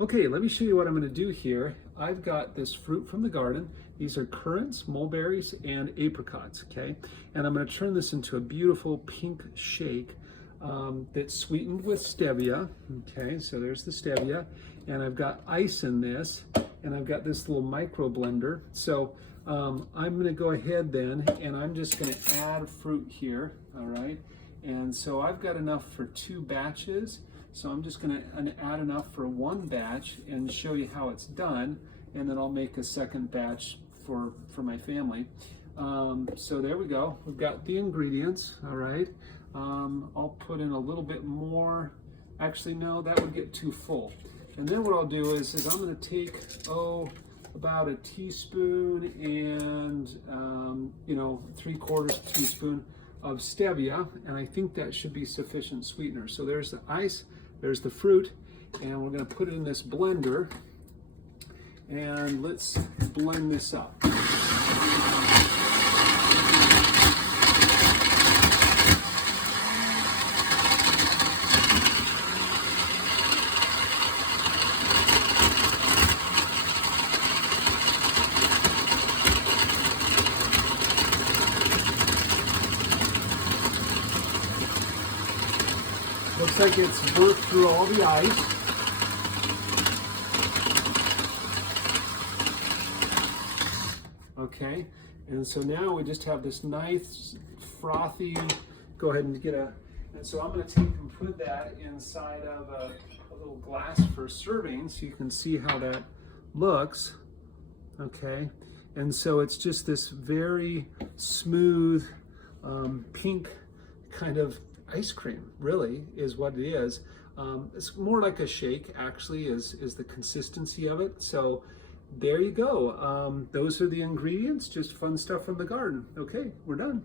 Okay, let me show you what I'm going to do here. I've got this fruit from the garden. These are currants, mulberries, and apricots, okay? And I'm going to turn this into a beautiful pink shake that's sweetened with stevia, okay? So there's the stevia, and I've got ice in this, and I've got this little micro-blender. So I'm going to go ahead then, and I'm just going to add fruit here, all right? And so I've got enough for 2 batches. So I'm just going to add enough for 1 batch and show you how it's done, and then I'll make a second batch for my family. So there we go. We've got the ingredients, all right. I'll put in a little bit more. Actually, no, that would get too full. And then what I'll do is I'm going to take, about a teaspoon and, 3/4 teaspoon of stevia, and I think that should be sufficient sweetener. So there's the ice, there's the fruit, and we're going to put it in this blender, and let's blend this up. Looks like it's worked through all the ice. Okay, and so now we just have this nice frothy, go ahead and and so I'm going to take and put that inside of a little glass for serving so you can see how that looks. Okay, and so it's just this very smooth pink kind of ice cream, really, is what it is. It's more like a shake, actually, is the consistency of it. So there you go. Those are the ingredients, just fun stuff from the garden. Okay, we're done.